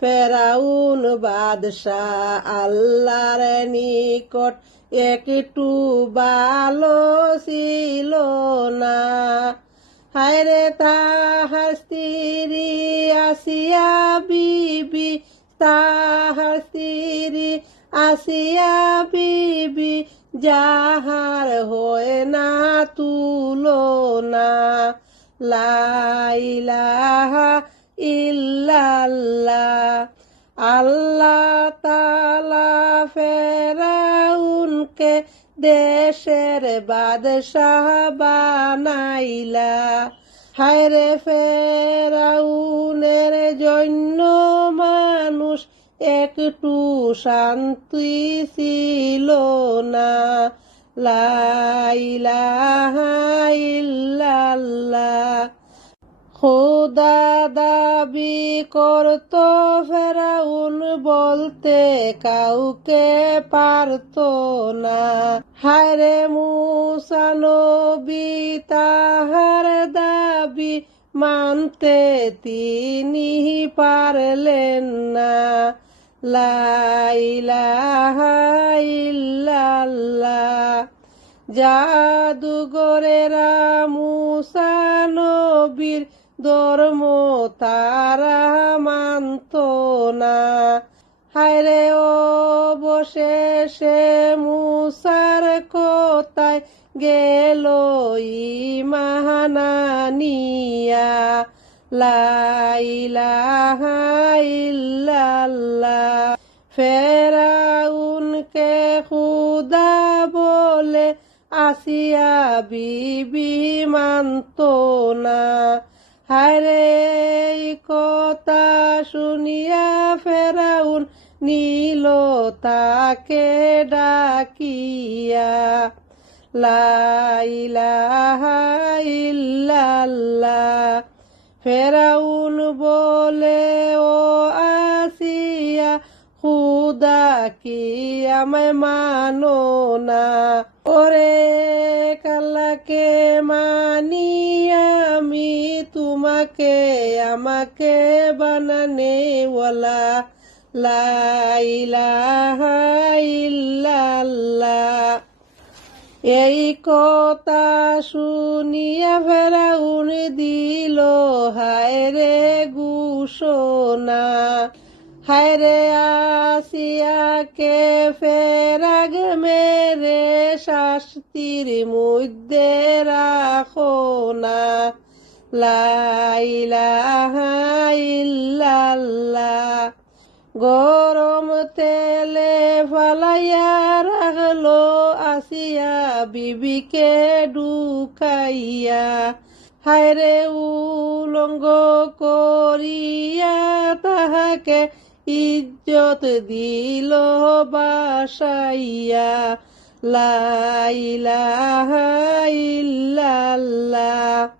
ফেরাউন বাদশাহ আল্লাহর নিকট একটু ভালো ছিল না। হায়রে তাহার স্ত্রী আসিয়া বিবি, তাহার স্ত্রী আসিয়া বিবি, যাহার হয় না তুলনা। লা ইলাহা ইল্লাল্লাহ। আল্লাহ তাআলা ফেরাউনকে দেশের বাদশাহ বানাইলা। হায়রে ফেরাউনের জন্য মানুষ একটু শান্তি ছিল না। লা ইলাহা ইল্লাল্লাহ। খোদা দাবি করত ফেরাউন, বলতে কাউকে পারত না। হায়রে মূসা নবী তাহার দাবি মানতে তিনি পারলেন না। লা ইলাহা ইল্লাল্লাহ। জাদুঘরেরা মূসা নবীর ধর্ম তারা মানত না। হায়রে অবশেষে মূসার কথায় গেল ঈমান আনিয়া। লা ইলাহা ইল্লাল্লাহ। ফেরাউনকে খুদা বলে আসিয়া বিবি মানত না। হায়রে এই কথা শুনিয়া ফেরাউন নিল তাকে ডাকিয়া। লা ইলাহা ইল্লাল্লাহ। ফেরাউন বলে, ও আসিয়া, খুদা কি আমায় মানো না? ওরে আল্লাহকে মানি আমি, তোমাকে আমাকে বানানে ওয়ালা। লা ইলাহা ইল্লাল্লাহ। এই কথা শুনিয়া ফেরাউন দিল হায়রে ঘোষণা। হায়রে আসিয়াকে ফেরাগ মেরে শাস্তির মধ্যে রাখো না। লা ইলাহা ইল্লাল্লাহ। গরম তেলে ফালাইয়া রাখলো আসিয়া বিবিকে ঢুকাইয়া। হায়রে উলঙ্গ করিয়া তাহাকে ইজ্জত দিল বাসাইয়া। লা ইলাহা ইল্লাল্লাহ।